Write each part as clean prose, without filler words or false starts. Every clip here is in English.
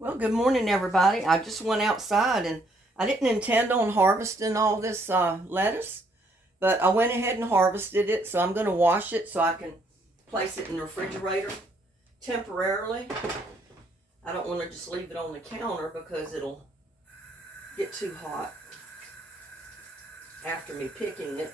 Well, good morning, everybody. I just went outside and I didn't intend on harvesting all this lettuce, but I went ahead and harvested it. So I'm going to wash it so I can place it in the refrigerator temporarily. I don't want to just leave it on the counter because it'll get too hot after me picking it.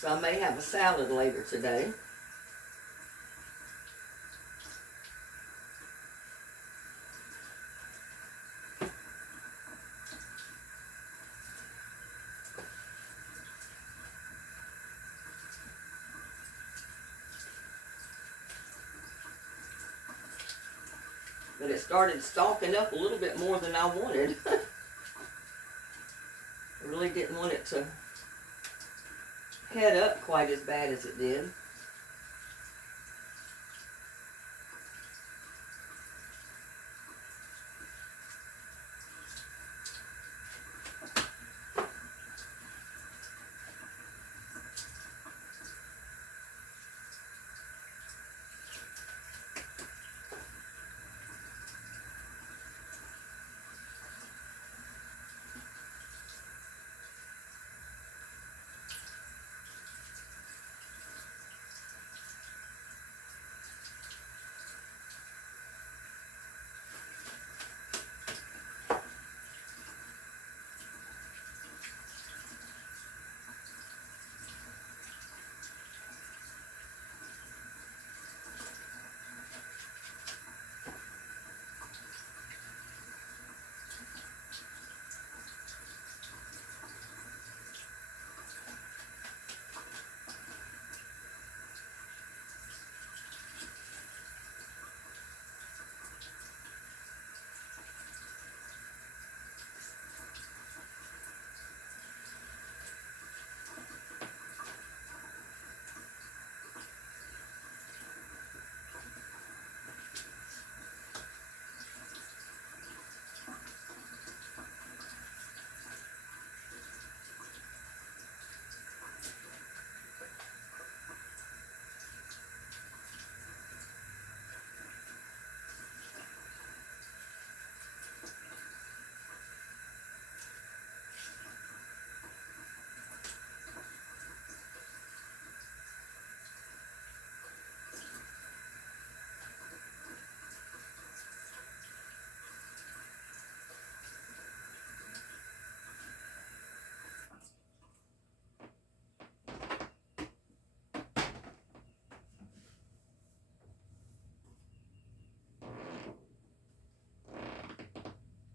So I may have a salad later today. But it started stalking up a little bit more than I wanted. I really didn't want it to head up quite as bad as it did.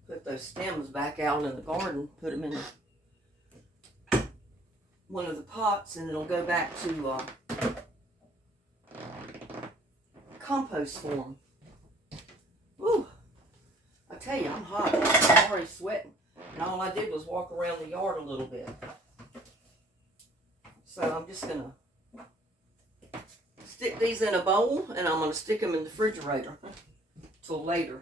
Put those stems back out in the garden, put them in one of the pots, and it'll go back to compost form. Woo! I tell you, I'm hot. I'm already sweating. And all I did was walk around the yard a little bit. So I'm just going to stick these in a bowl, and I'm going to stick them in the refrigerator till later.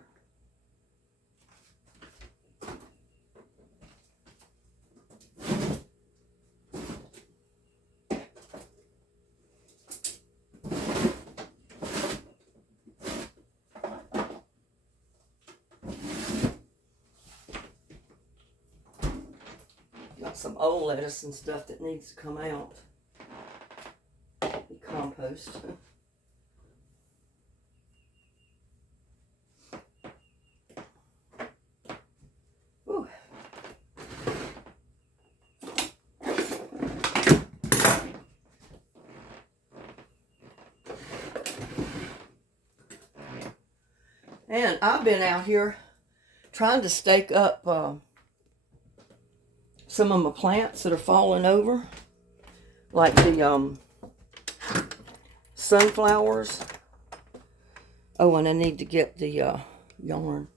Got some old lettuce and stuff that needs to come out. Compost. Whew. And I've been out here trying to stake up some of my plants that are falling over, like the sunflowers. Oh, and I need to get the yarn.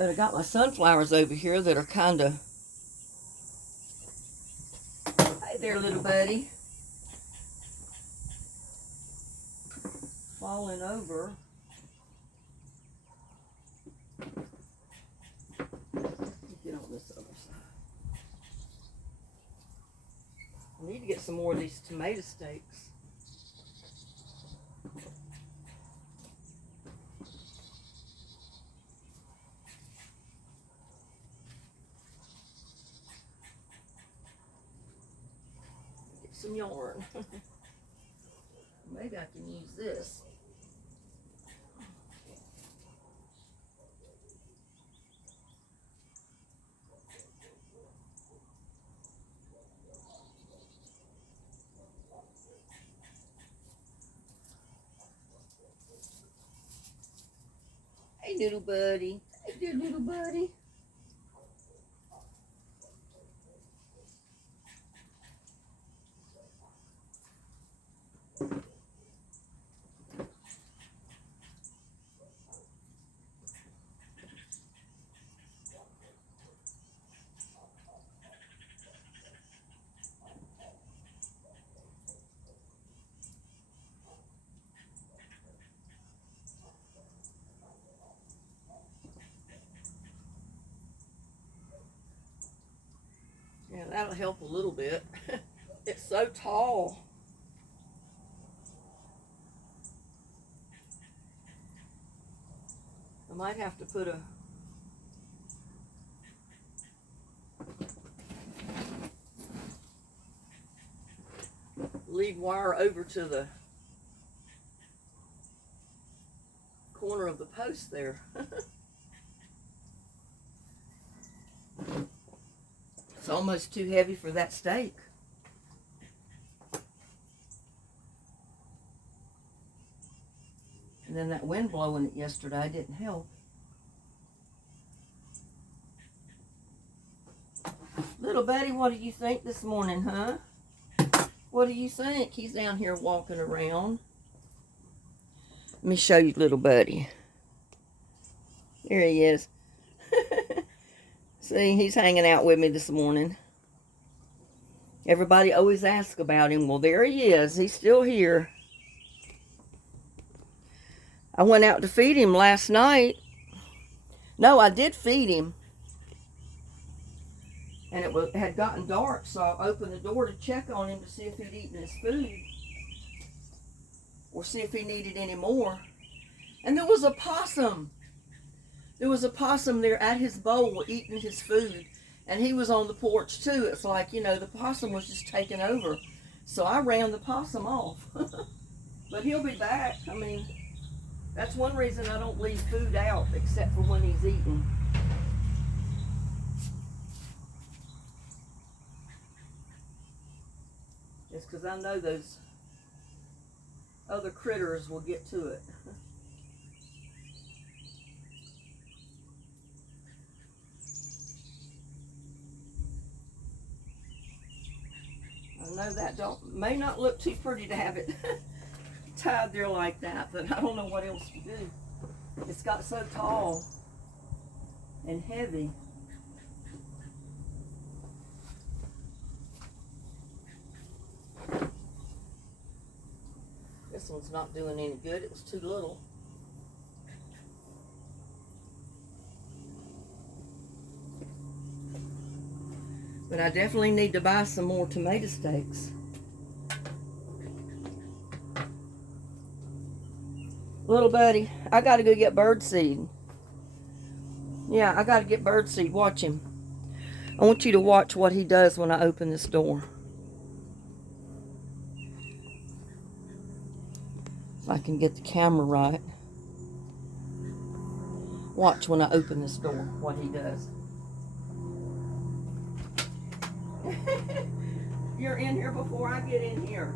But I got my sunflowers over here that are kind of, hey there, little buddy, falling over. Get on this other side. I need to get some more of these tomato steaks. Get some yarn. Maybe I can use this. Hey, little buddy. Hey, dear little buddy. Yeah, that'll help a little bit. It's so tall. I might have to put a lead wire over to the corner of the post there. It's almost too heavy for that steak. And then that wind blowing it yesterday didn't help. Little buddy, what do you think this morning, huh? What do you think? He's down here walking around. Let me show you little buddy. There he is. See, he's hanging out with me this morning. Everybody always asks about him. Well, there he is. He's still here. I went out to feed him last night. No, I did feed him. And it had gotten dark, so I opened the door to check on him to see if he'd eaten his food. Or see if he needed any more. And there was a possum. There was a possum there at his bowl eating his food. And he was on the porch too. It's like, you know, the possum was just taking over. So I ran the possum off. But he'll be back. I mean, that's one reason I don't leave food out except for when he's eating. It's because I know those other critters will get to it. I know that may not look too pretty to have it tied there like that, but I don't know what else to do. It's got so tall and heavy. This one's not doing any good. It was too little. But I definitely need to buy some more tomato steaks. Little buddy, I gotta go get birdseed. Yeah, I gotta get birdseed. Watch him. I want you to watch what he does when I open this door. If I can get the camera right. Watch when I open this door, what he does. You're in here before I get in here.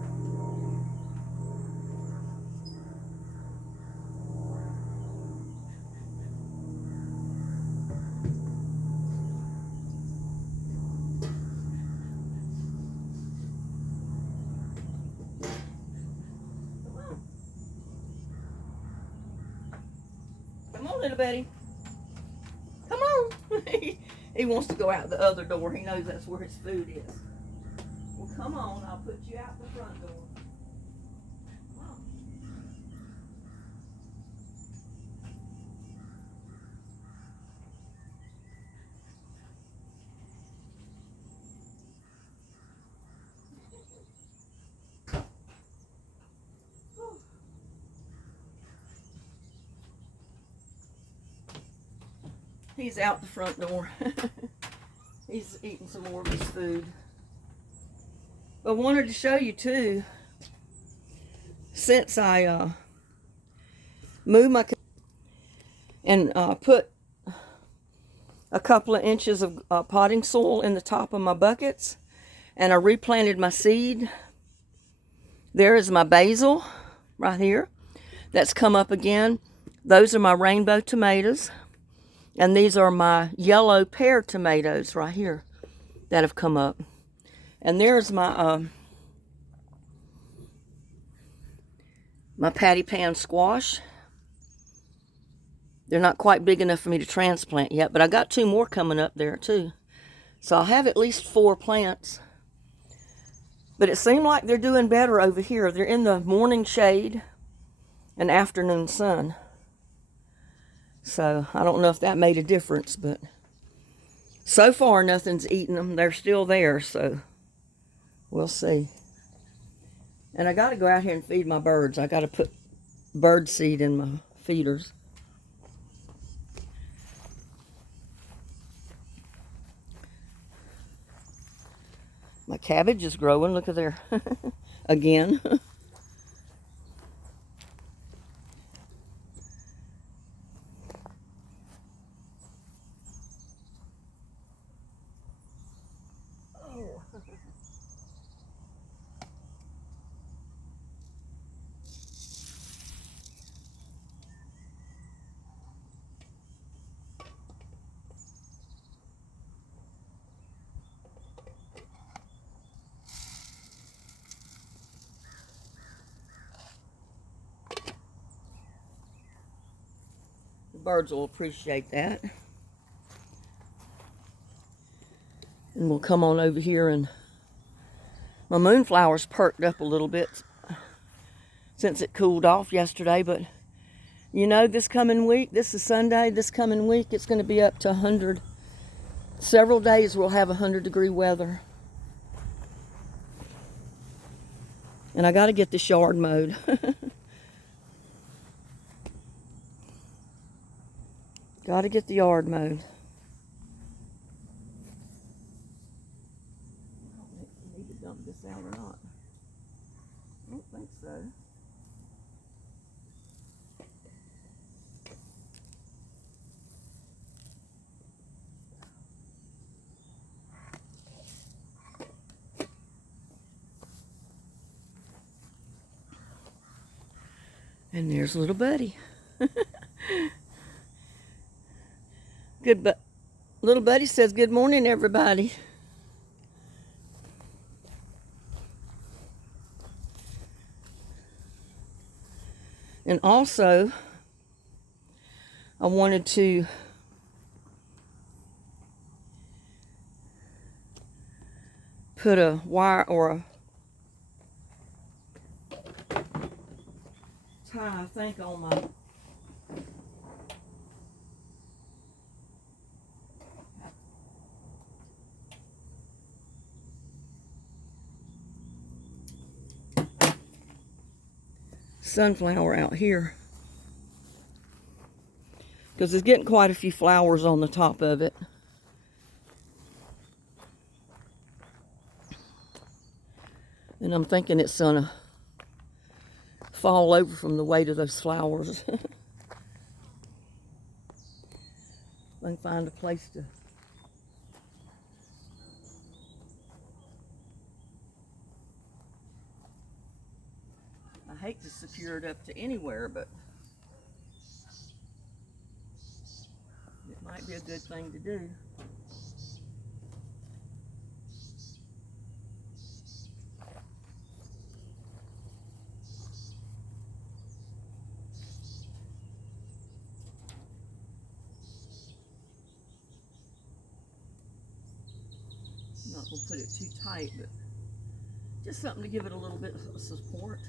Come on, little buddy. Come on. He wants to go out the other door. He knows that's where his food is. Well, come on. I'll put you out the front door. Come on. He's out the front door. He's eating some more of his food. But I wanted to show you too, since I moved my and put a couple of inches of potting soil in the top of my buckets, and I replanted my seed. There is my basil right here. That's come up again. Those are my rainbow tomatoes. And these are my yellow pear tomatoes right here that have come up. And there's my my patty pan squash. They're not quite big enough for me to transplant yet, but I got 2 more coming up there too. So I'll have at least 4 plants. But it seemed like they're doing better over here. They're in the morning shade and afternoon sun. So I don't know if that made a difference, but so far nothing's eating them. They're still there, so we'll see. And I got to go out here and feed my birds. I got to put bird seed in my feeders. My cabbage is growing. Look at there. Again. Birds will appreciate that. And we'll come on over here, and my moonflower's perked up a little bit since it cooled off yesterday, but you know, this coming week, this is Sunday, this coming week it's going to be up to 100. Several days we'll have 100-degree weather. And I got to get this yard mowed. Got to get the yard mowed. I don't know if I need to dump this out or not. I don't think so. And there's little buddy. Little buddy says, "Good morning, everybody." And also, I wanted to put a wire or a tie, I think, on my sunflower out here, because it's getting quite a few flowers on the top of it. And I'm thinking it's gonna fall over from the weight of those flowers. I can find a place to I hate to secure it up to anywhere, but it might be a good thing to do. not going to put it too tight, but just something to give it a little bit of support.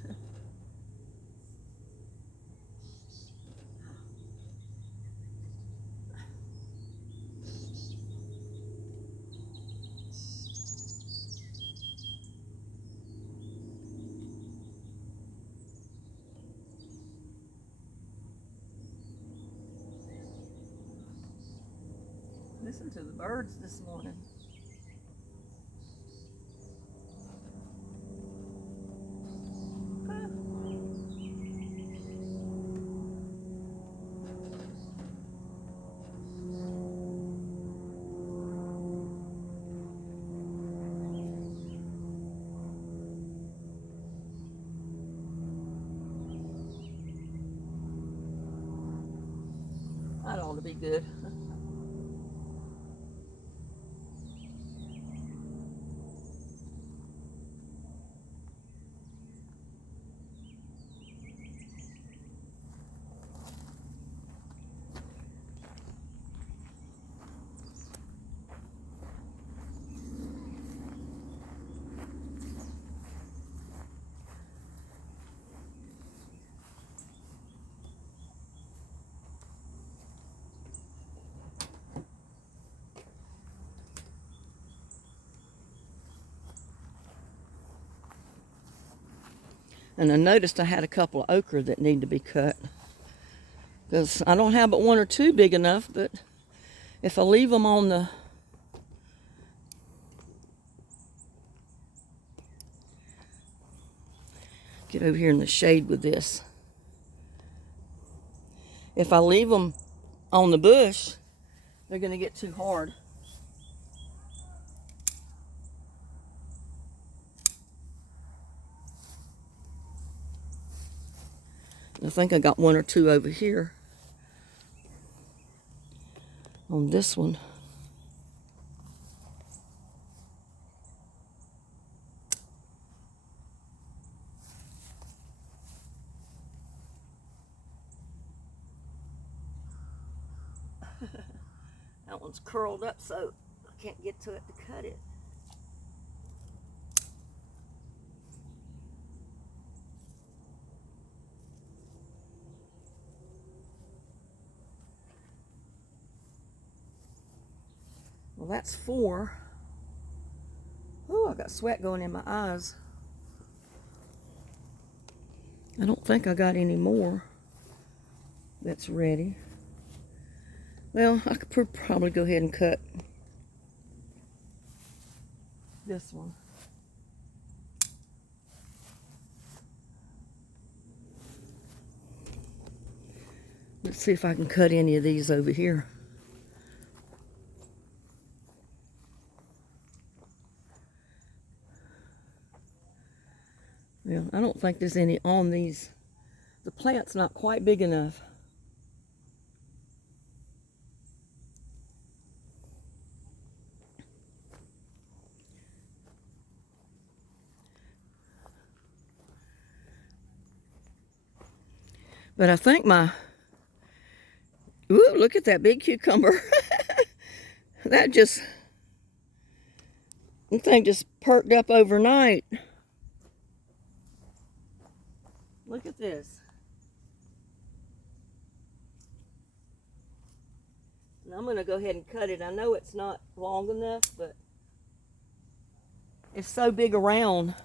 Listen to the birds this morning. That ought to be good. And I noticed I had a couple of okra that need to be cut, because I don't have but one or two big enough, but if I leave them on the get over here in the shade with this. If I leave them on the bush, they're going to get too hard. I think I got one or two over here on this one. That one's curled up, so I can't get to it to cut it. Well, that's 4. Oh, I got sweat going in my eyes. I don't think I got any more that's ready. Well, I could probably go ahead and cut this one. Let's see if I can cut any of these over here. Well, I don't think there's any on these. The plant's not quite big enough. But I think ooh, look at that big cucumber. That thing just perked up overnight. Look at this. And I'm going to go ahead and cut it. I know it's not long enough, but it's so big around.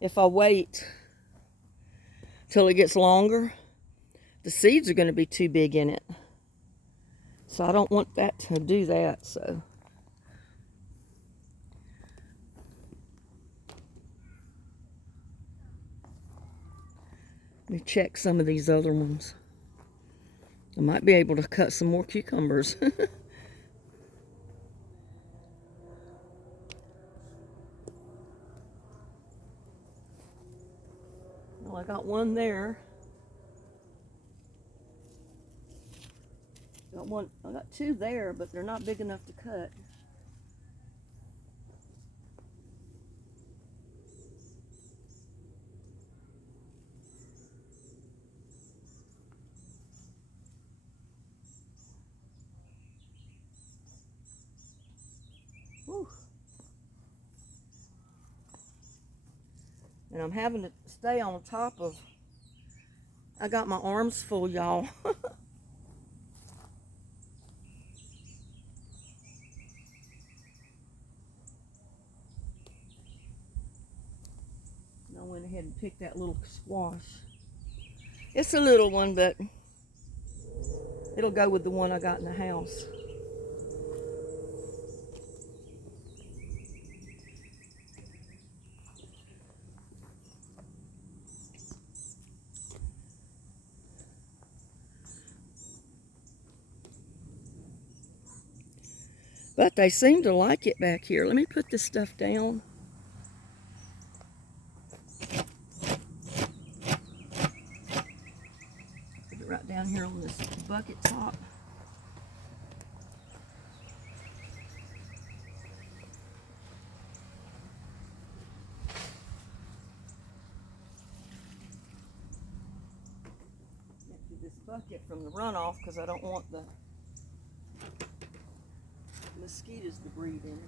If I wait till it gets longer, the seeds are going to be too big in it. So I don't want that to do that, so. Let me check some of these other ones. I might be able to cut some more cucumbers. Well, I got one there. I got 2 there, but they're not big enough to cut. Whew. And I'm having to stay on top of, I got my arms full, y'all. I went ahead and picked that little squash. It's a little one, but it'll go with the one I got in the house. But they seem to like it back here. Let me put this stuff down. Put it right down here on this bucket top. Empty this bucket from the runoff because I don't want the mosquitoes to breathe in it.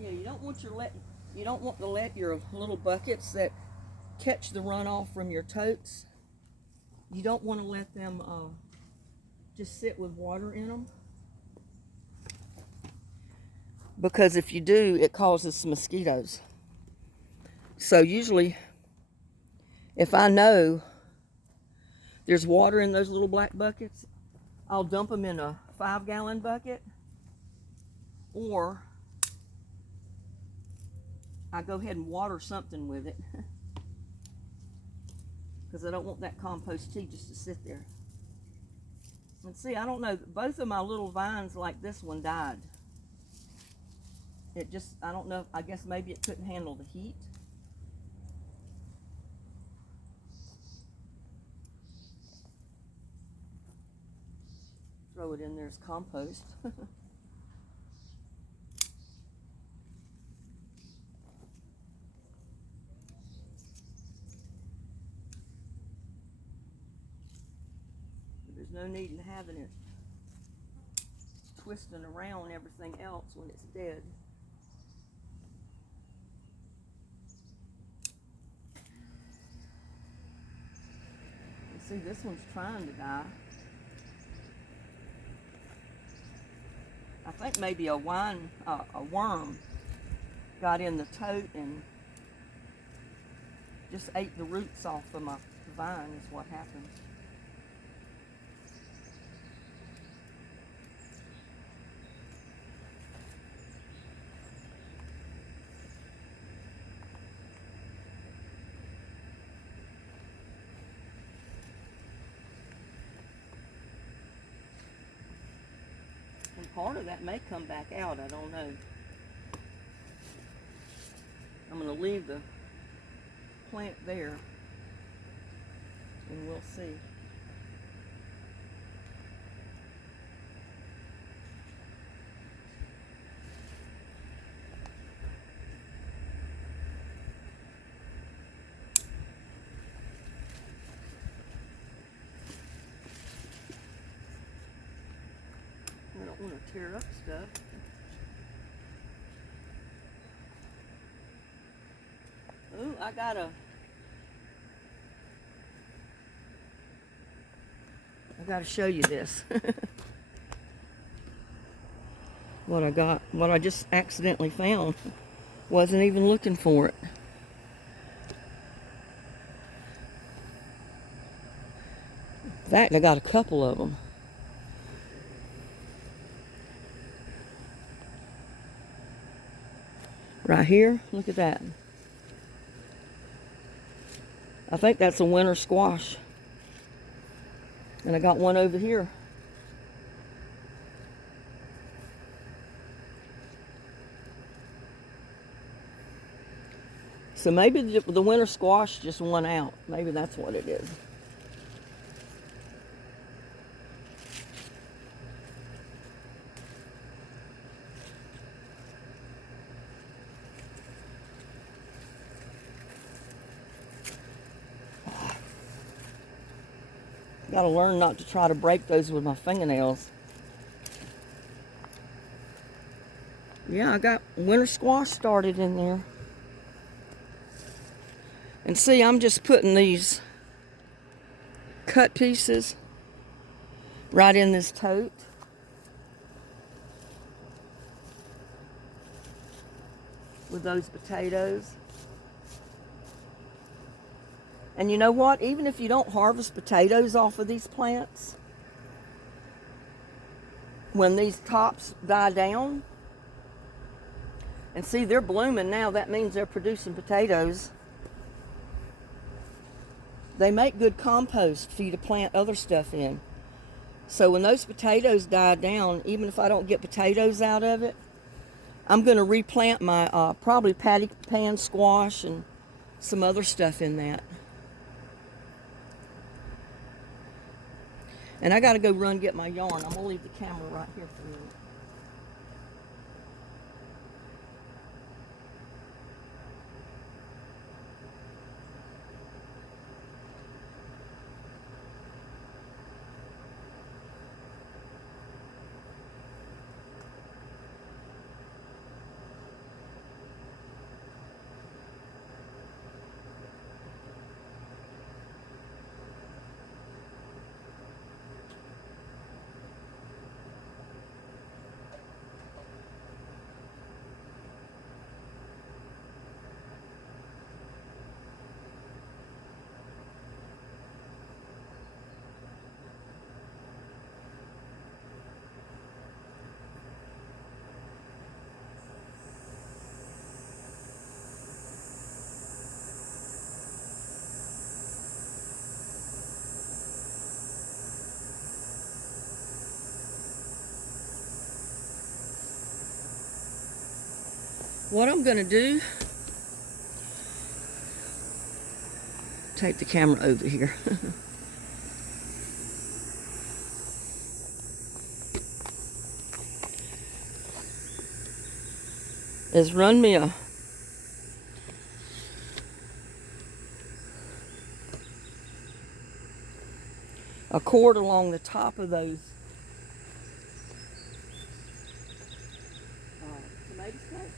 Yeah, you don't want to let your little buckets that catch the runoff from your totes. You don't want to let them just sit with water in them, because if you do, it causes mosquitoes. So usually, if I know there's water in those little black buckets, I'll dump them in a 5-gallon bucket, or I go ahead and water something with it because I don't want that compost tea just to sit there. And see, I don't know, both of my little vines like this one died. It just, I don't know, I guess maybe it couldn't handle the heat. Throw it in there as compost. There's no need in having it twisting around everything else when it's dead. You see, this one's trying to die. I think maybe a worm got in the tote and just ate the roots off of my vine is what happened. And part of that may come back out, I don't know. I'm going to leave the plant there and we'll see. I don't want to tear up stuff. Ooh, I gotta show you this. What I just accidentally found. Wasn't even looking for it. In fact, I got a couple of them. Right here, look at that. I think that's a winter squash. And I got one over here. So maybe the winter squash just won out. Maybe that's what it is. Got to learn not to try to break those with my fingernails. Yeah, I got winter squash started in there. And see, I'm just putting these cut pieces right in this tote. With those potatoes. And you know what? Even if you don't harvest potatoes off of these plants, when these tops die down, and see, they're blooming now, that means they're producing potatoes. They make good compost for you to plant other stuff in. So when those potatoes die down, even if I don't get potatoes out of it, I'm going to replant my probably patty pan squash and some other stuff in that. And I got to go run get my yarn. I'm going to leave the camera right here for a minute. What I'm going to do, take the camera over here. is run me a cord along the top of those tomato plants.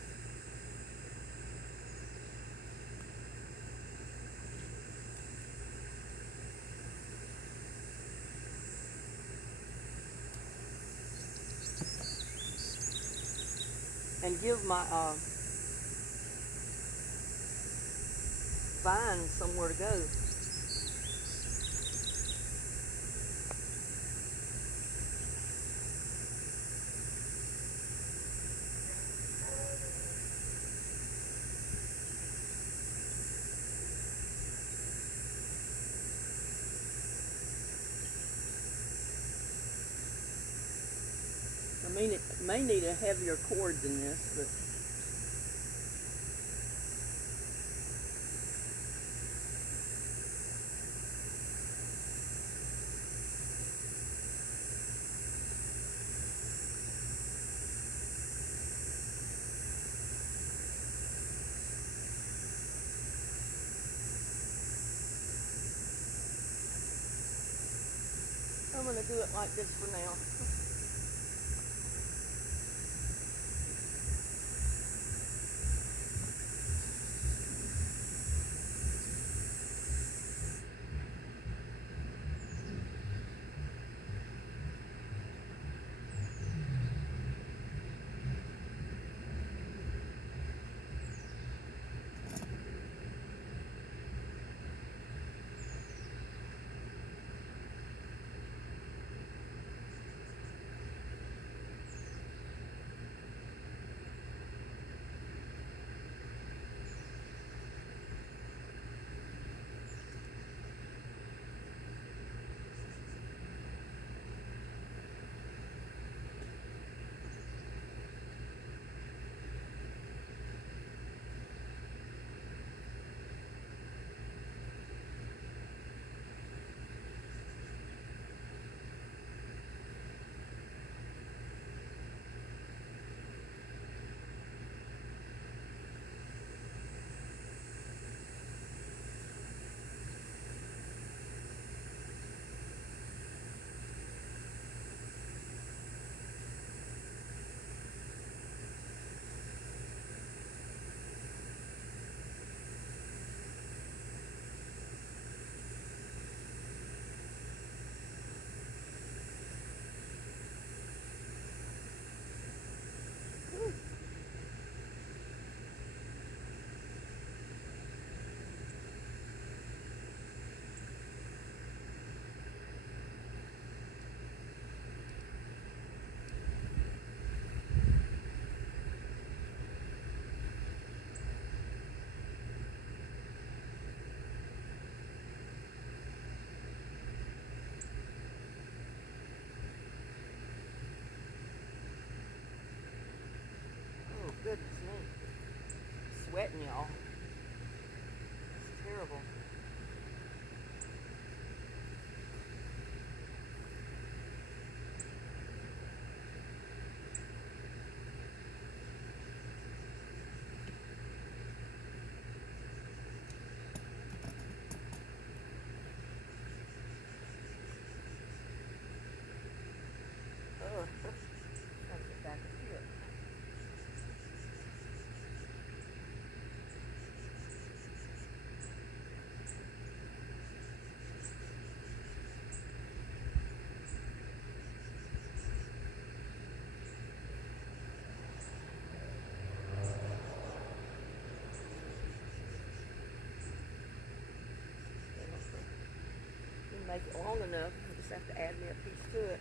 And give my vines somewhere to go. I mean, it may need a heavier cord than this, but I'm going to do it like this for now. Gotta get back up here. Make it long enough, I just have to add me a piece to it.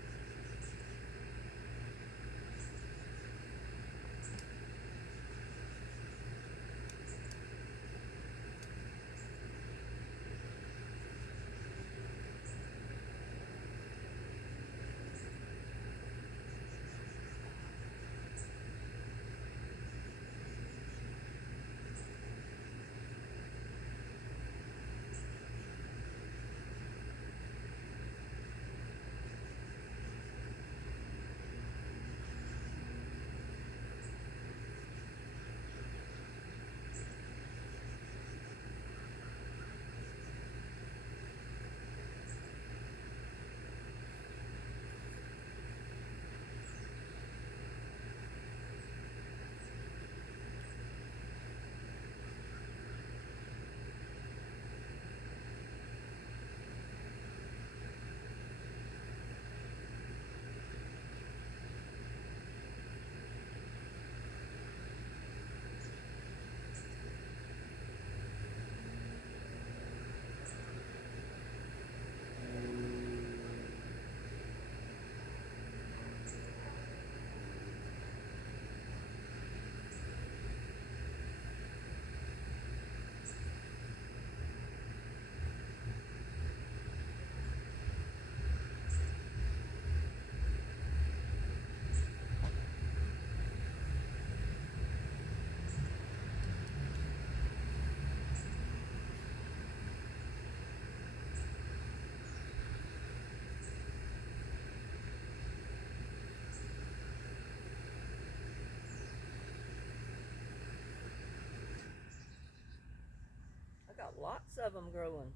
I got lots of them growing,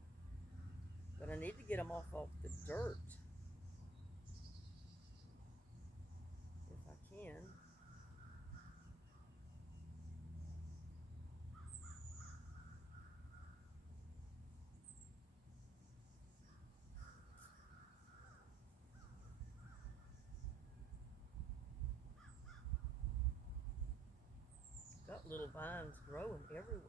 but I need to get them off the dirt if I can. Got little vines growing everywhere.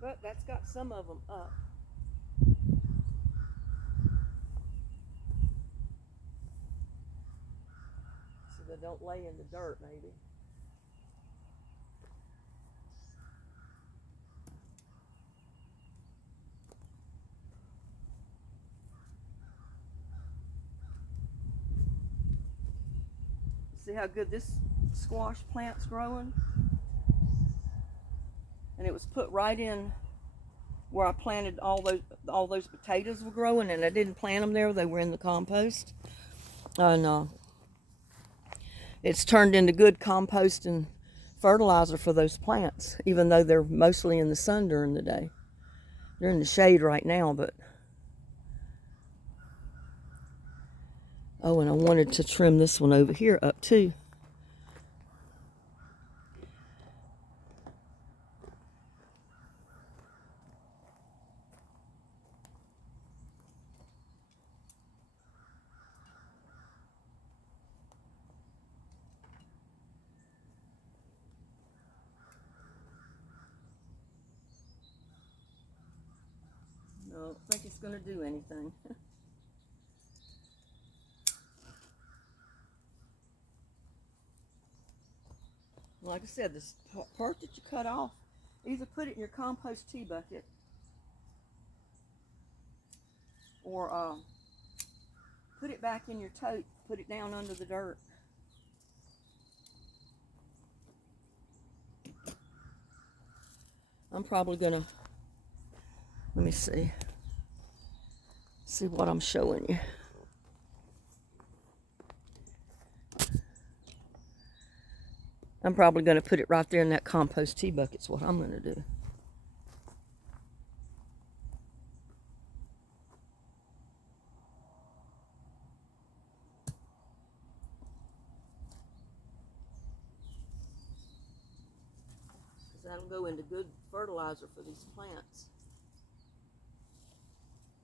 But that's got some of them up. So they don't lay in the dirt, maybe. See how good this squash plant's growing? And it was put right in where I planted all those potatoes were growing, and I didn't plant them there. They were in the compost. And it's turned into good compost and fertilizer for those plants, even though they're mostly in the sun during the day. They're in the shade right now, but... Oh, and I wanted to trim this one over here up too. No, don't think it's going to do anything. Like I said, this part that you cut off, either put it in your compost tea bucket or put it back in your tote, put it down under the dirt. I'm probably gonna, let me see what I'm showing you. I'm probably gonna put it right there in that compost tea bucket. It's what I'm gonna do. That'll go into good fertilizer for these plants.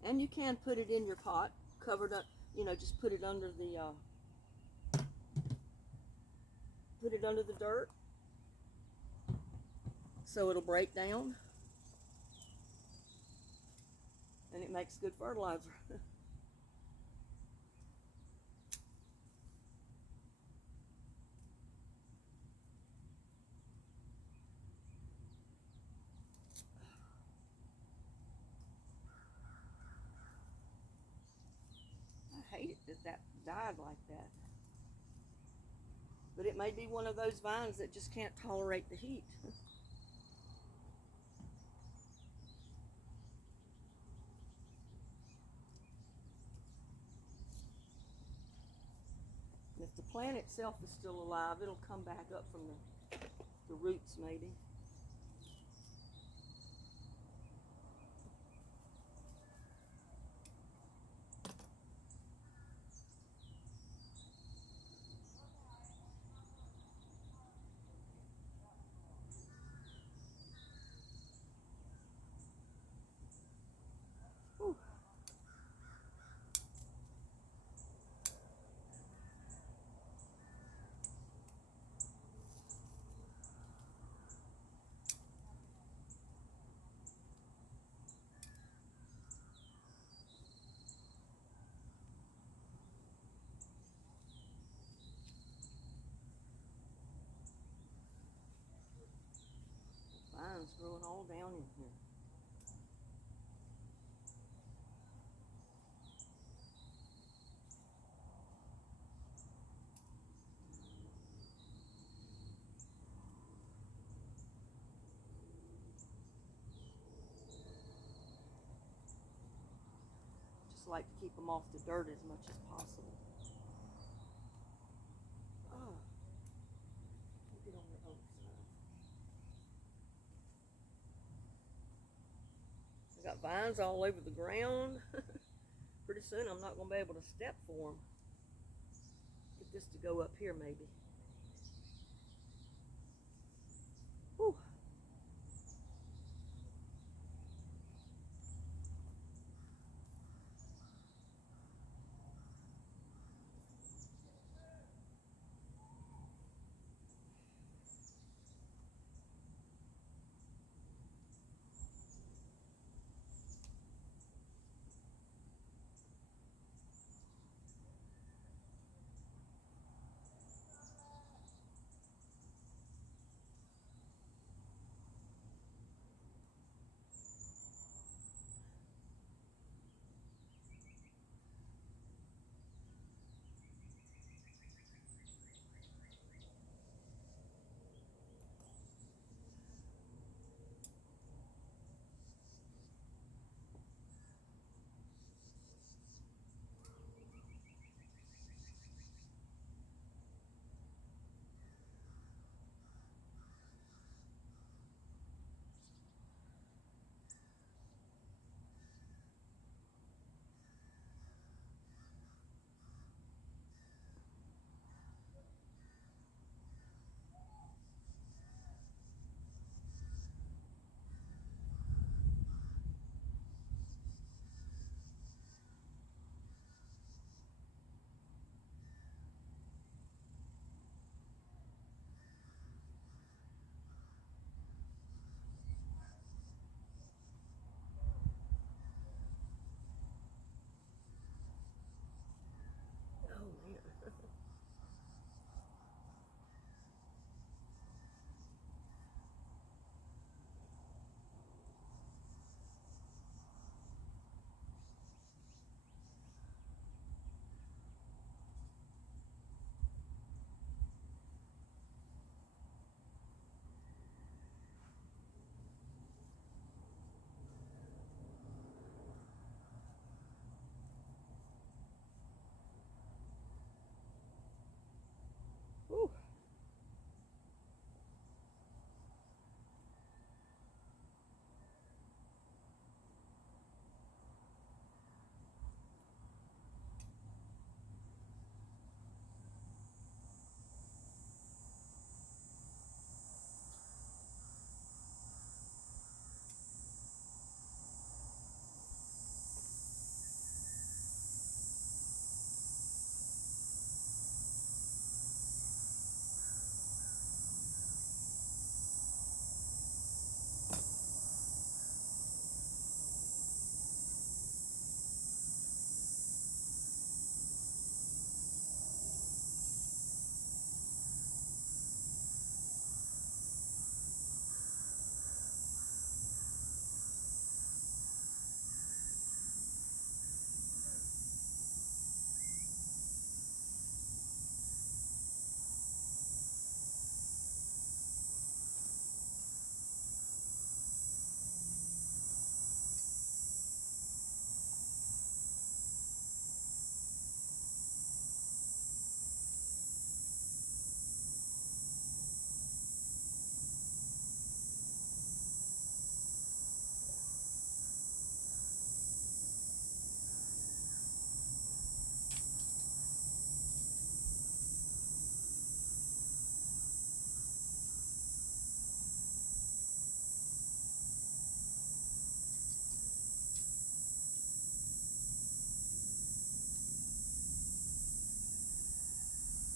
And you can put it in your pot, covered up, just put it under the dirt so it'll break down and it makes good fertilizer. I hate it that died like that. But it may be one of those vines that just can't tolerate the heat. If the plant itself is still alive, it'll come back up from the roots maybe. Vines growing all down in here. Just like to keep them off the dirt as much as possible. Oh, get on the other side. I got vines all over the ground. Pretty soon I'm not going to be able to step for them. Get this to go up here maybe. Whew.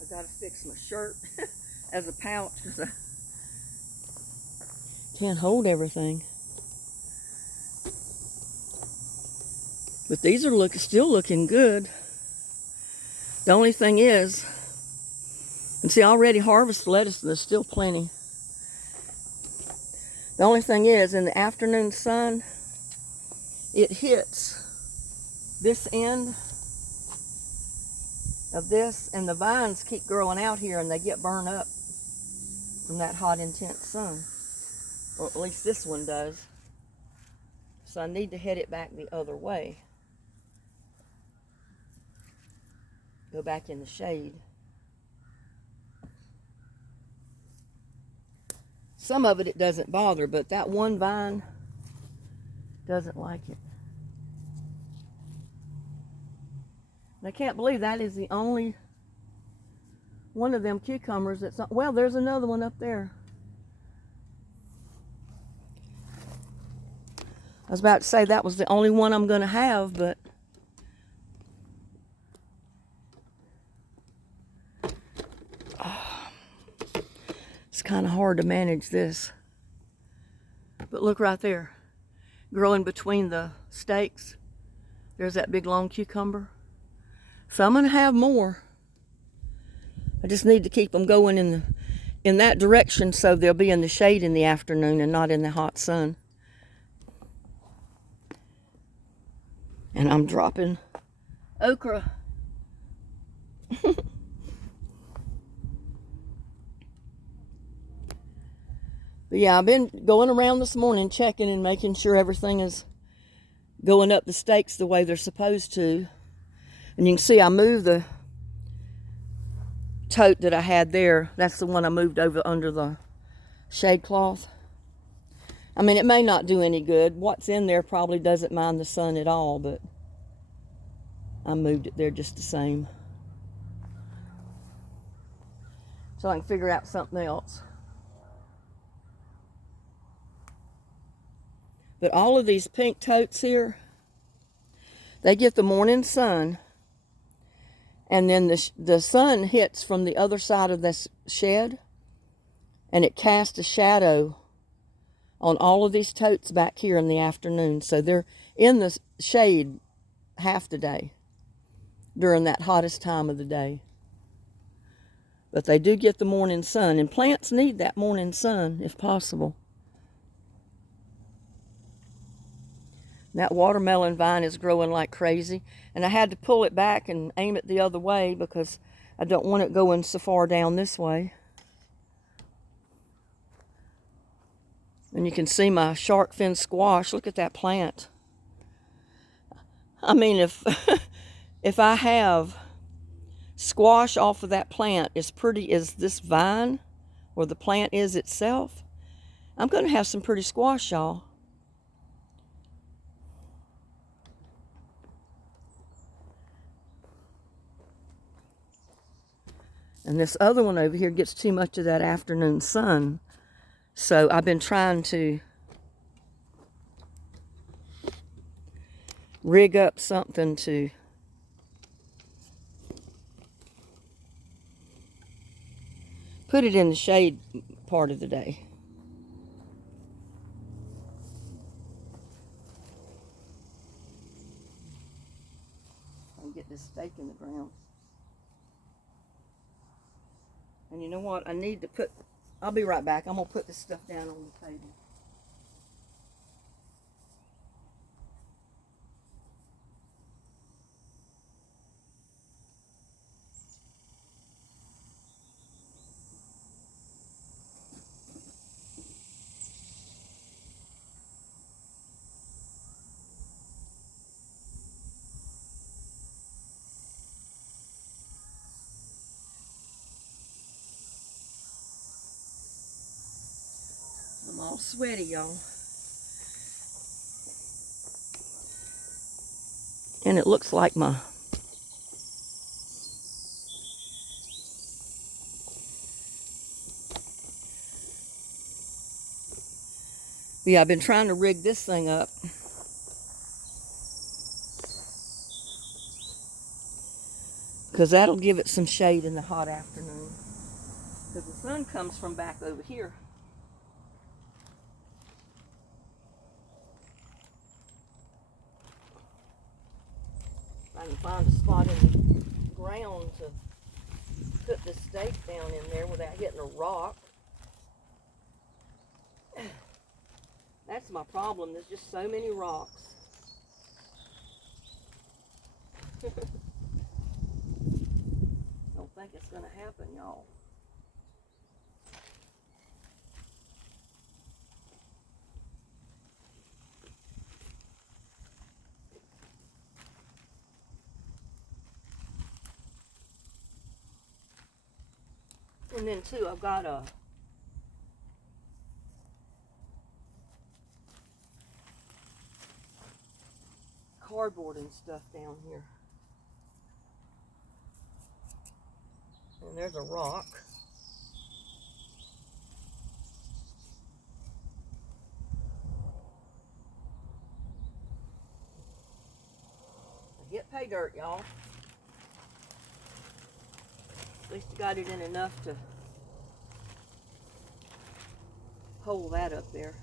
I gotta fix my shirt as a pouch because I can't hold everything. But these are still looking good. The only thing is, and see, I already harvested lettuce and there's still plenty. The only thing is, in the afternoon sun, it hits this end of this, and the vines keep growing out here and they get burned up from that hot, intense sun. Or at least this one does. So I need to head it back the other way. Go back in the shade. Some of it doesn't bother, but that one vine doesn't like it. And I can't believe that is the only one of them cucumbers that's not, well, there's another one up there. I was about to say that was the only one I'm going to have, but it's kind of hard to manage this. But look right there, growing between the stakes. There's that big long cucumber. So I'm going to have more. I just need to keep them going in that direction so they'll be in the shade in the afternoon and not in the hot sun. And I'm dropping okra. But yeah, I've been going around this morning checking and making sure everything is going up the stakes the way they're supposed to. And you can see I moved the tote that I had there. That's the one I moved over under the shade cloth. I mean, it may not do any good. What's in there probably doesn't mind the sun at all, but I moved it there just the same. So I can figure out something else. But all of these pink totes here, they get the morning sun, and then the sun hits from the other side of this shed, and it casts a shadow on all of these totes back here in the afternoon. So they're in the shade half the day during that hottest time of the day. But they do get the morning sun, and plants need that morning sun if possible. That watermelon vine is growing like crazy, and I had to pull it back and aim it the other way because I don't want it going so far down this way. And you can see my shark fin squash. Look at that plant. I mean, if I have squash off of that plant as pretty as this vine or the plant is itself, I'm going to have some pretty squash, y'all. And this other one over here gets too much of that afternoon sun. So I've been trying to rig up something to put it in the shade part of the day. I'll get this stake in the ground. And you know what? I need to put, I'll be right back. I'm going to put this stuff down on the table. I'm all sweaty, y'all. And it looks like my yeah, I've been trying to rig this thing up. because that'll give it some shade in the hot afternoon. Because the sun comes from back over here. I can find a spot in the ground to put the stake down in there without hitting a rock. That's my problem. There's just so many rocks. Don't think it's going to happen, y'all. And then too, I've got a cardboard and stuff down here. And there's a rock. I get pay dirt, y'all. At least I got it in enough to hold that up there.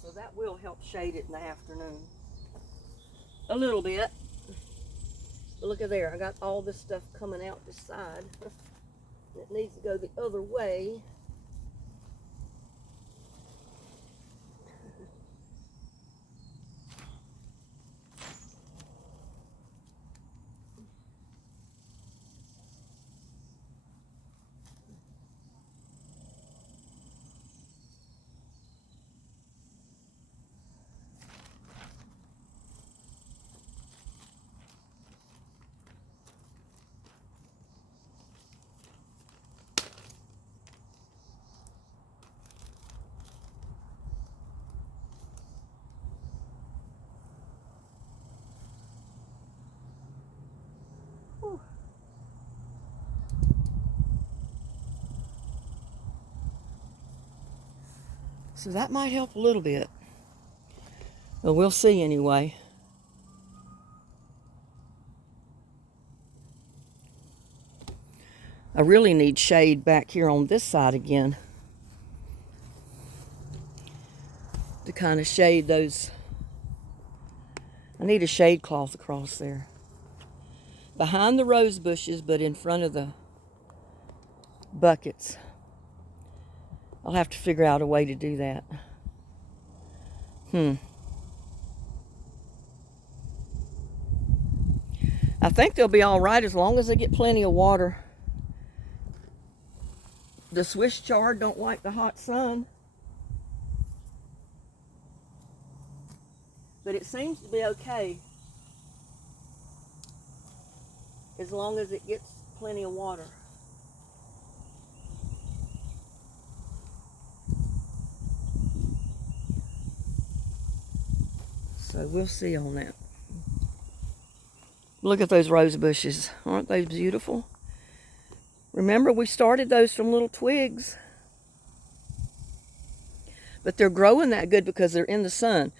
So that will help shade it in the afternoon. A little bit. But look at there, I got all this stuff coming out this side. It needs to go the other way. So that might help a little bit. But we'll see anyway. I really need shade back here on this side again to kind of shade those. I need a shade cloth across there. Behind the rose bushes, but in front of the buckets. I'll have to figure out a way to do that. I think they'll be all right as long as they get plenty of water. The Swiss chard don't like the hot sun. But it seems to be okay as long as it gets plenty of water. So we'll see on that. Look at those rose bushes. Aren't they beautiful? Remember, we started those from little twigs. But they're growing that good because they're in the sun.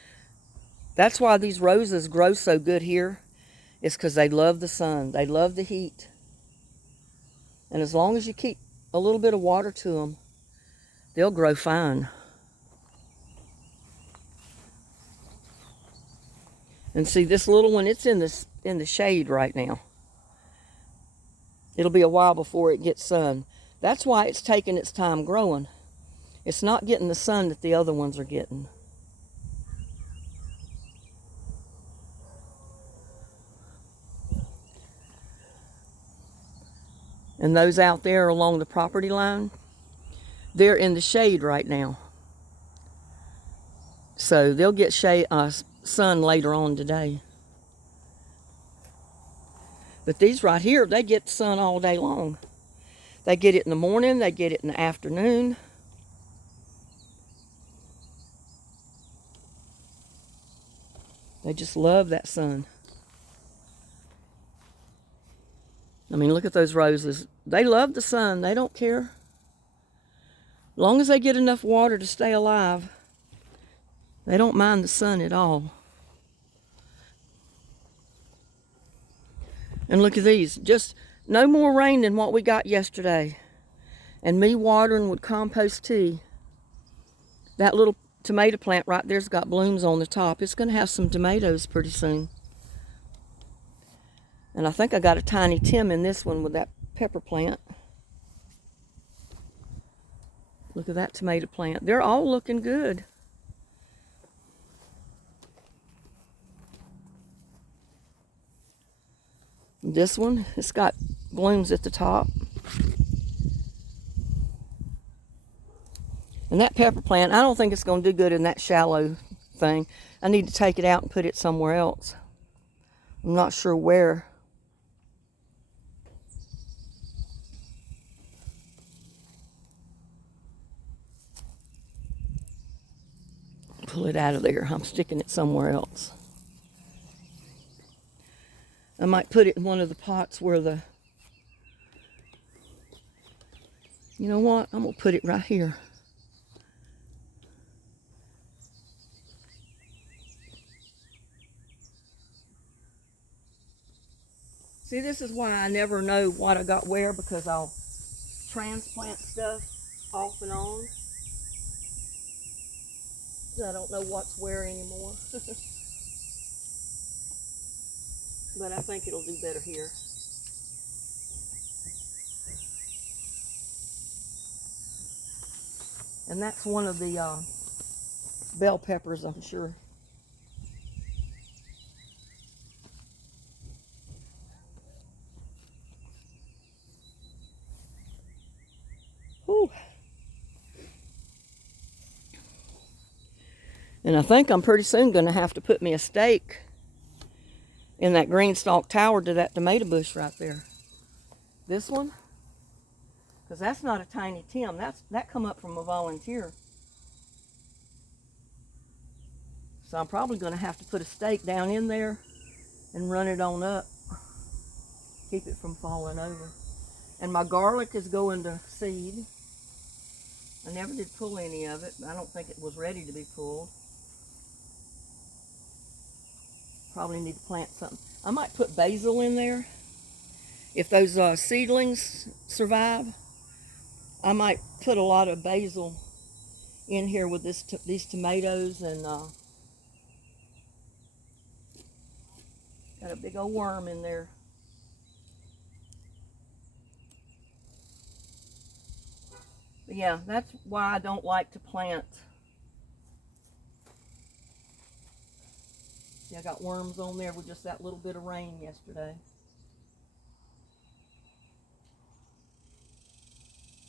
That's why these roses grow so good here. It's because they love the sun. They love the heat. And as long as you keep a little bit of water to them, they'll grow fine. And see, this little one, it's in the shade right now. It'll be a while before it gets sun. That's why it's taking its time growing. It's not getting the sun that the other ones are getting. And those out there along the property line, they're in the shade right now. So they'll get sun later on today. But these right here, they get sun all day long. They get it in the morning, they get it in the afternoon. They just love that sun. I mean, look at those roses. They love the sun. They don't care. As long as they get enough water to stay alive. They don't mind the sun at all. And look at these. Just no more rain than what we got yesterday. And me watering with compost tea. That little tomato plant right there's got blooms on the top. It's going to have some tomatoes pretty soon. And I think I got a tiny Tim in this one with that pepper plant. Look at that tomato plant. They're all looking good. This one, it's got blooms at the top. And that pepper plant, I don't think it's going to do good in that shallow thing. I need to take it out and put it somewhere else. I'm not sure where. Pull it out of there. I'm sticking it somewhere else. I might put it in one of the pots where the... You know what? I'm going to put it right here. See, this is why I never know what I got where, because I'll transplant stuff off and on. I don't know what's where anymore. But I think it'll do better here. And that's one of the bell peppers, I'm sure. Whew. And I think I'm pretty soon going to have to put me a stake in that green stalk tower to that tomato bush right there. This one, because that's not a tiny Tim. That come up from a volunteer. So I'm probably going to have to put a stake down in there and run it on up. Keep it from falling over. And my garlic is going to seed. I never did pull any of it. I don't think it was ready to be pulled. Probably need to plant something. I might put basil in there. If those seedlings survive, I might put a lot of basil in here with these tomatoes. And got a big old worm in there. But yeah, that's why I don't like to plant. See, I got worms on there with just that little bit of rain yesterday.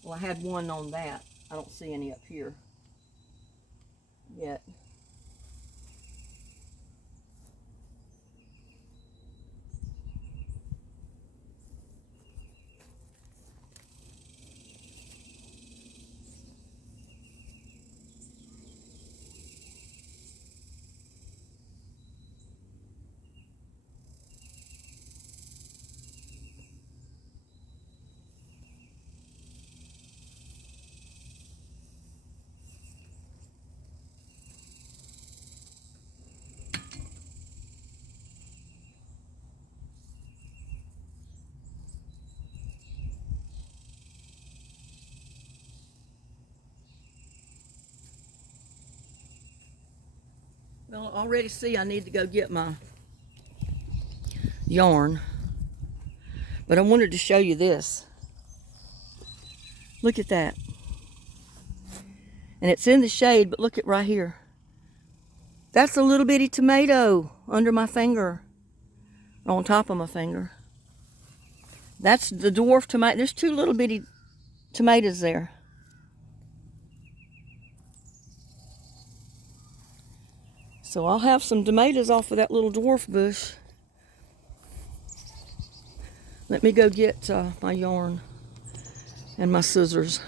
Well, I had one on that. I don't see any up here yet. Well, I already see I need to go get my yarn. But I wanted to show you this. Look at that. And it's in the shade, but look at right here. That's a little bitty tomato under my finger. On top of my finger. That's the dwarf tomato. There's two little bitty tomatoes there. So I'll have some tomatoes off of that little dwarf bush. Let me go get my yarn and my scissors.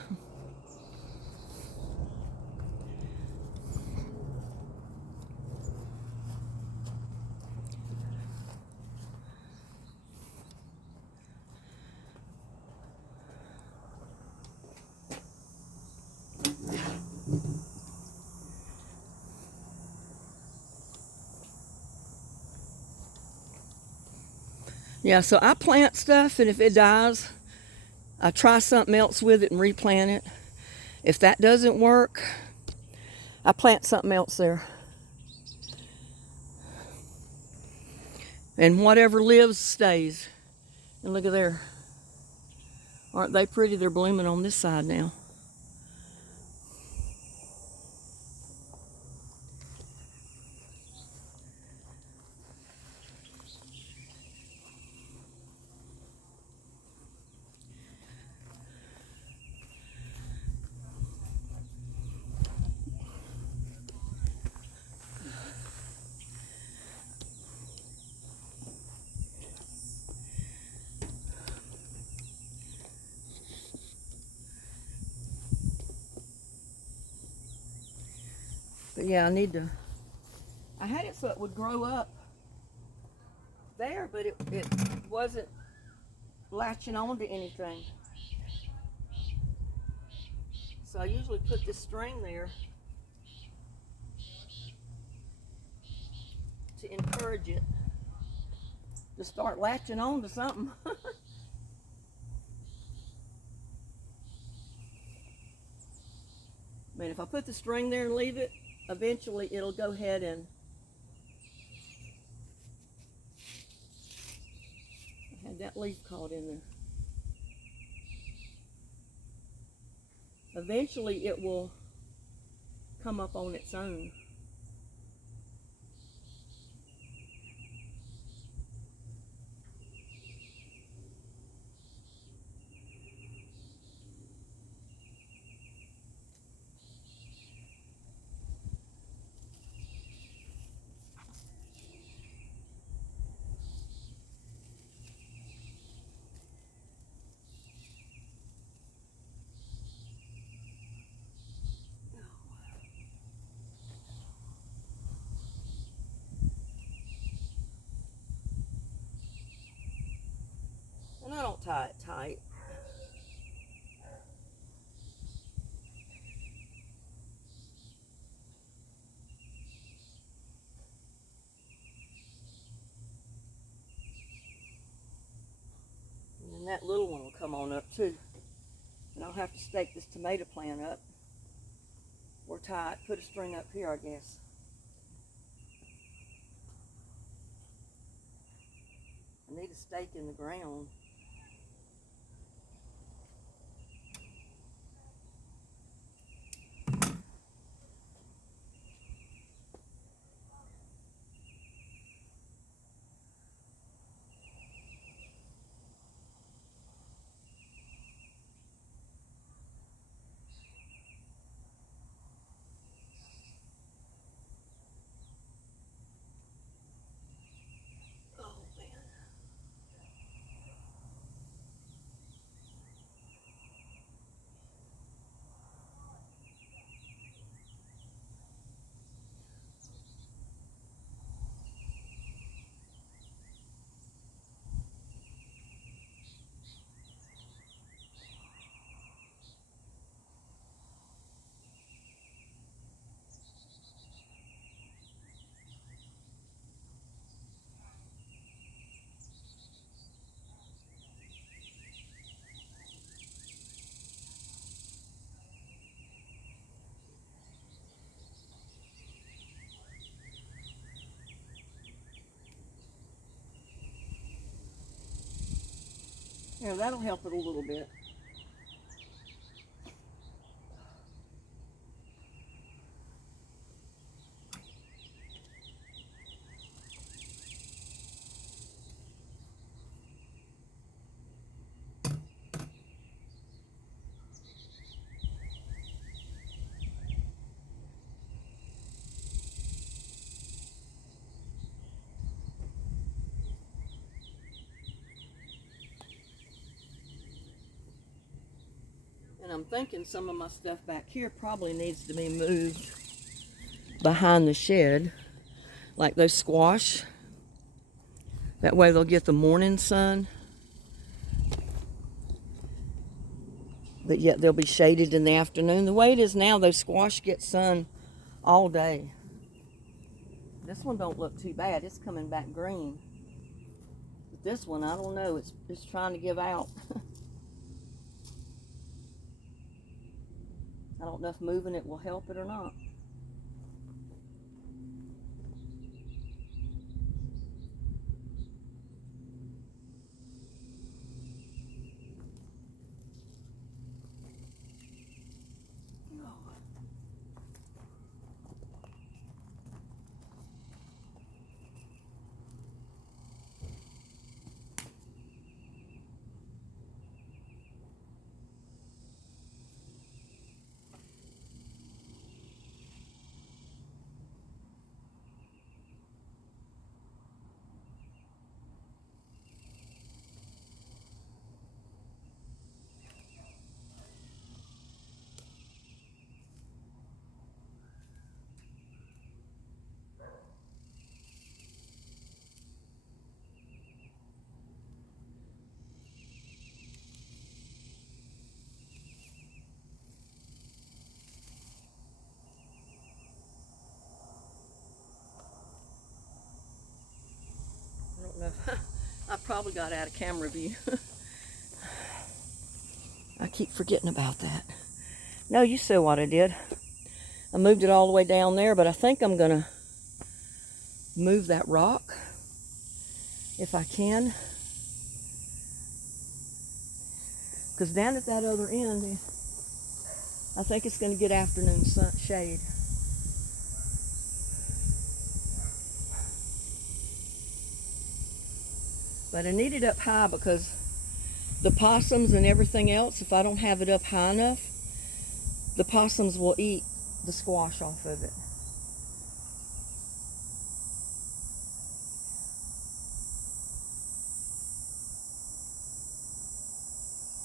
Yeah, so I plant stuff, and if it dies, I try something else with it and replant it. If that doesn't work, I plant something else there. And whatever lives stays. And look at there. Aren't they pretty? They're blooming on this side now. But yeah, I had it so it would grow up there, but it wasn't latching on to anything. So I usually put this string there to encourage it to start latching on to something. I mean, if I put the string there and leave it, eventually it'll go ahead and I had that leaf caught in there. Eventually it will come up on its own. And I don't tie it tight. And then that little one will come on up too. And I'll have to stake this tomato plant up or tie it, put a string up here, I guess. I need a stake in the ground. Yeah, that'll help it a little bit. And I'm thinking some of my stuff back here probably needs to be moved behind the shed, like those squash. That way they'll get the morning sun, but yet they'll be shaded in the afternoon. The way it is now, those squash get sun all day. This one don't look too bad. It's coming back green. The This one, I don't know. It's trying to give out. I don't know if moving it will help it or not. I don't know. I probably got out of camera view. I keep forgetting about that. No, you saw what I did. I moved it all the way down there, but I think I'm gonna move that rock if I can. Because down at that other end, I think it's gonna get afternoon sun shade. But I need it up high because the possums and everything else, if I don't have it up high enough, the possums will eat the squash off of it.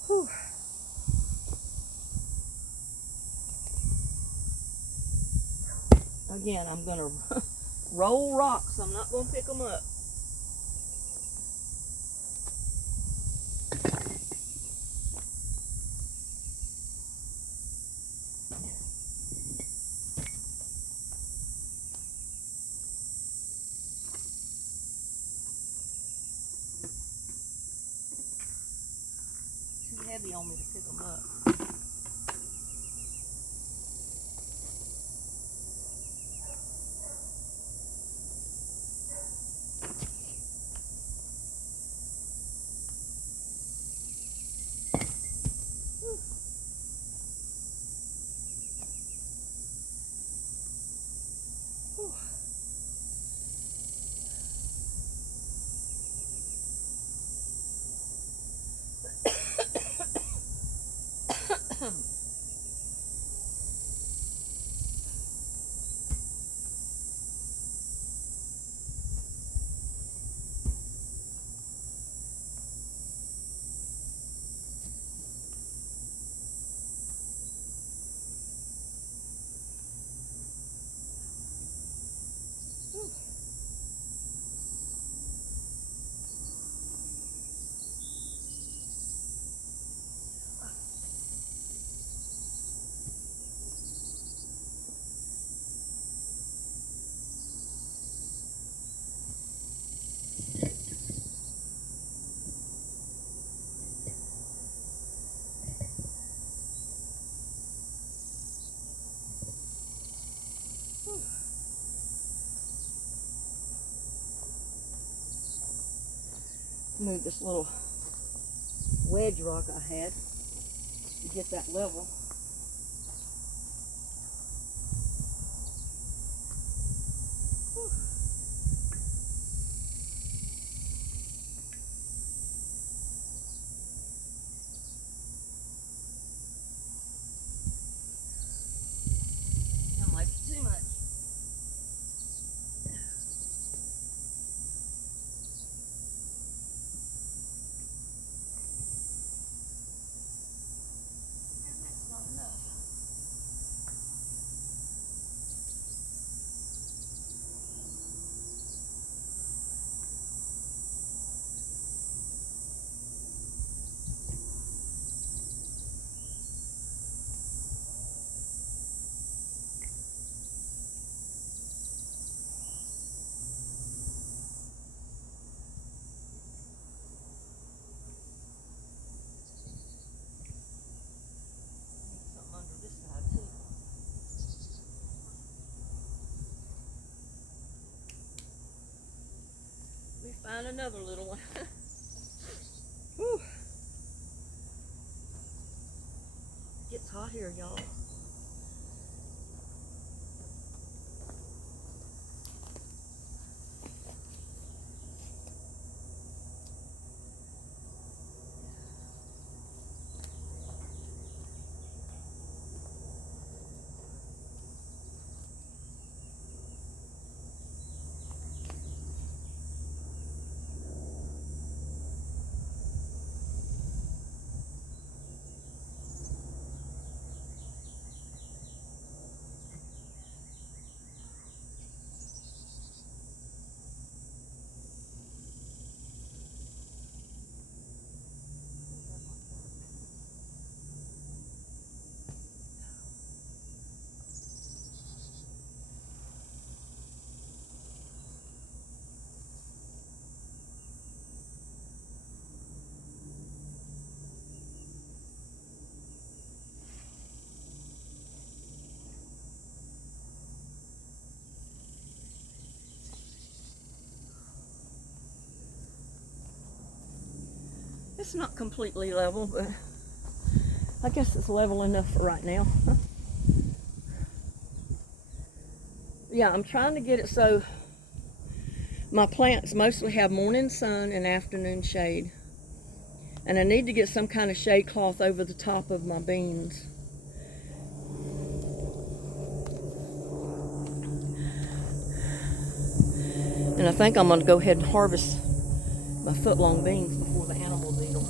Whew. Again, I'm going to roll rocks. I'm not going to pick them up. Too heavy on me to pick them up. Move this little wedge rock I had to get that level. That might be too much. That's not Find another little one. Whew. Gets hot here, y'all. It's not completely level, but I guess it's level enough for right now. Yeah, I'm trying to get it so my plants mostly have morning sun and afternoon shade. And I need to get some kind of shade cloth over the top of my beans. And I think I'm going to go ahead and harvest my foot-long beans before the animals eat them.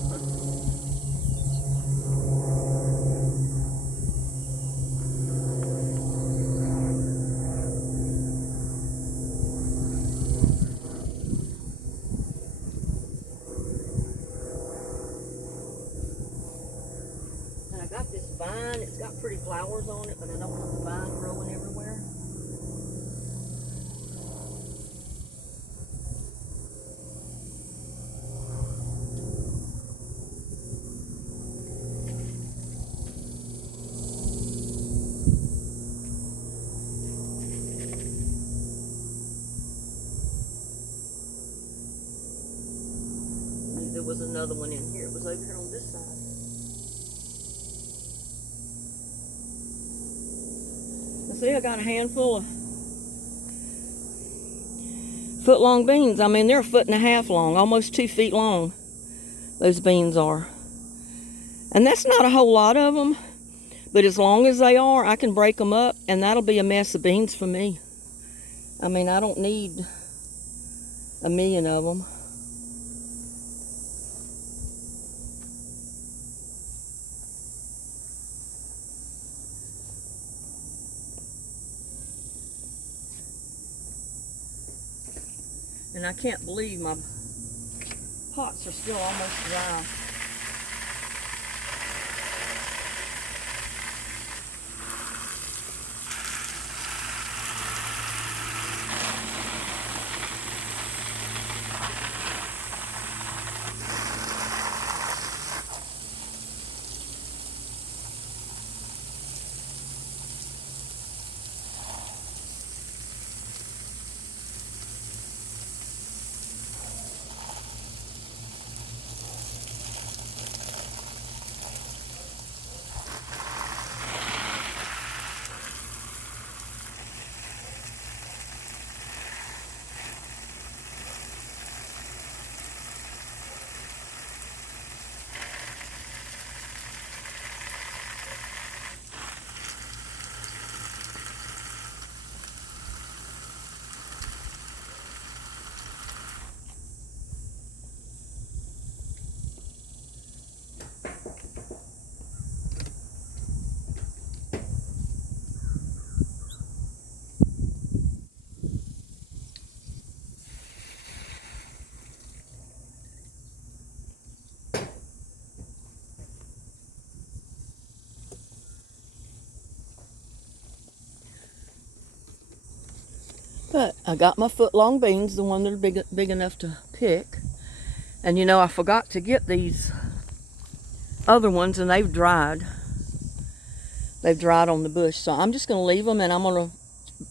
And I got this vine. It's got pretty flowers on it, but I don't want the vine growing everywhere. There was another one in here. It was over here on this side. Now see, I got a handful of foot-long beans. I mean, they're 1.5 feet long, almost 2 feet long. Those beans are. And that's not a whole lot of them, but as long as they are, I can break them up, and that'll be a mess of beans for me. I mean, I don't need a million of them. And I can't believe my pots are still almost dry. But I got my foot-long beans, the one that are big enough to pick. And you know, I forgot to get these other ones, and they've dried. They've dried on the bush. So I'm just going to leave them, and I'm going to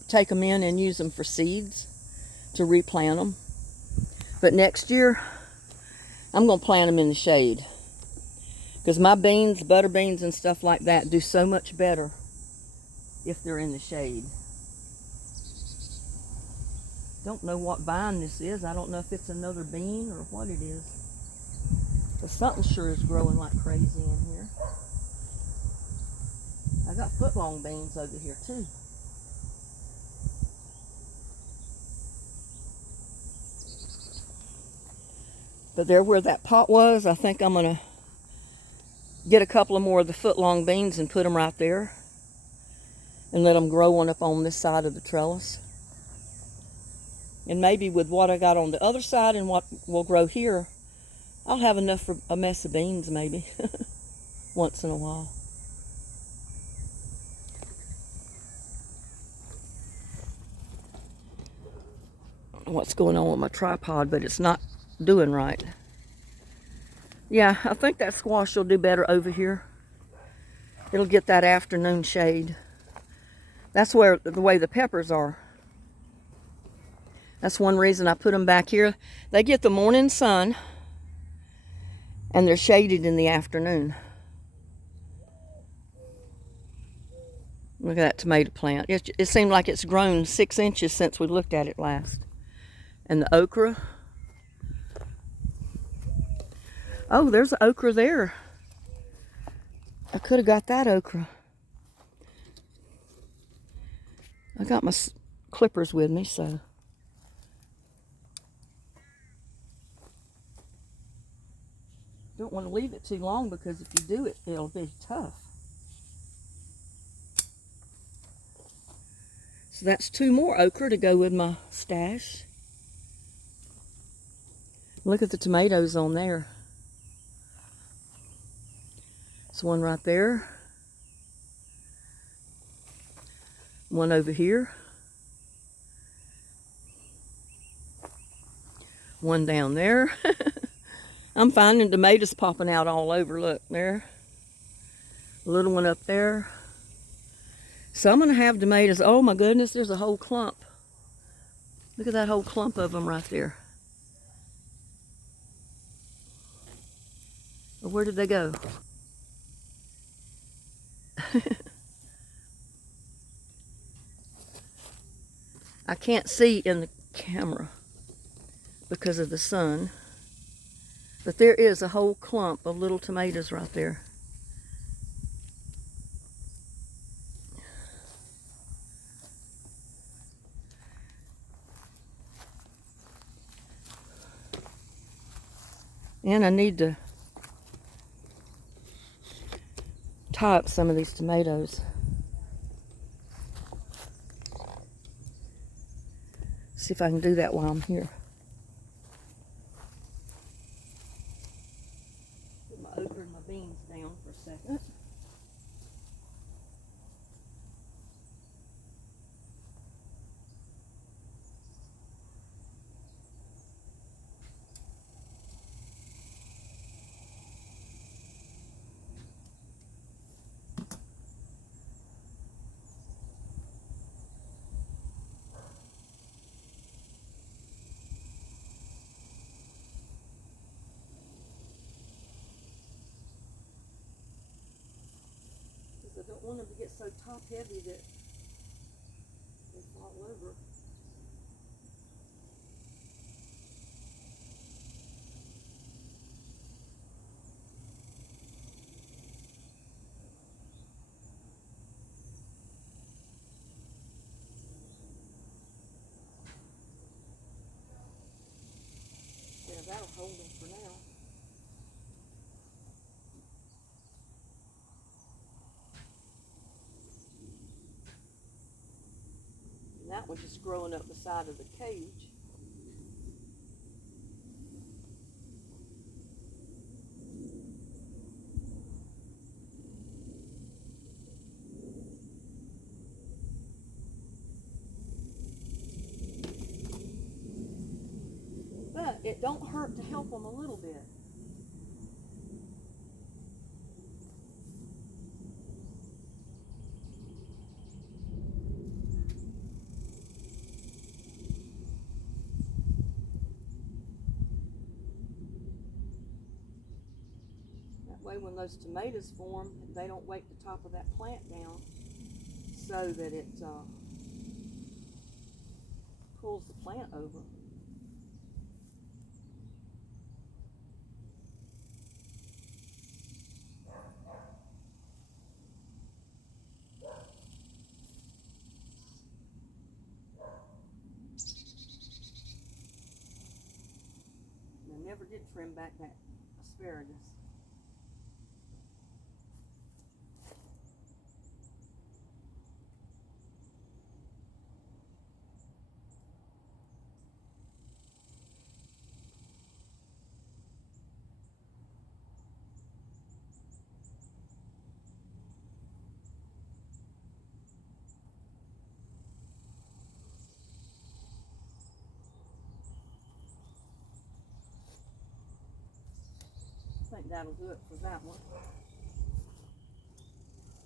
take them in and use them for seeds to replant them. But next year, I'm going to plant them in the shade. Because my beans, butter beans and stuff like that do so much better if they're in the shade. Don't know what vine this is. I don't know if it's another bean or what it is. But something sure is growing like crazy in here. I got footlong beans over here too. But there where that pot was, I think I'm going to get a couple of more of the footlong beans and put them right there. And let them grow on up on this side of the trellis. And maybe with what I got on the other side and what will grow here, I'll have enough for a mess of beans maybe. Once in a while. I don't know what's going on with my tripod, but it's not doing right. Yeah, I think that squash will do better over here. It'll get that afternoon shade. That's where the way the peppers are. That's one reason I put them back here. They get the morning sun and they're shaded in the afternoon. Look at that tomato plant. It seemed like it's grown 6 inches since we looked at it last. And the okra. Oh, there's the okra there. I could have got that okra. I got my clippers with me, so. Don't want to leave it too long because if you do it, it'll be tough. So that's 2 more okra to go with my stash. Look at the tomatoes on there. There's one right there. One over here. One down there. I'm finding tomatoes popping out all over. Look, there. A little one up there. So I'm going to have tomatoes. Oh my goodness, there's a whole clump. Look at that whole clump of them right there. Well, where did they go? I can't see in the camera because of the sun. But there is a whole clump of little tomatoes right there. And I need to tie up some of these tomatoes. See if I can do that while I'm here. Put my okra and my beans down for a second. I don't want them to get so top heavy that they fall over. Yeah, that'll hold them for now. That one's just growing up the side of the cage. But it don't hurt to help them a little bit. Way when those tomatoes form, they don't weight the top of that plant down so that it pulls the plant over. I never did trim back that asparagus. I think that'll do it for that one.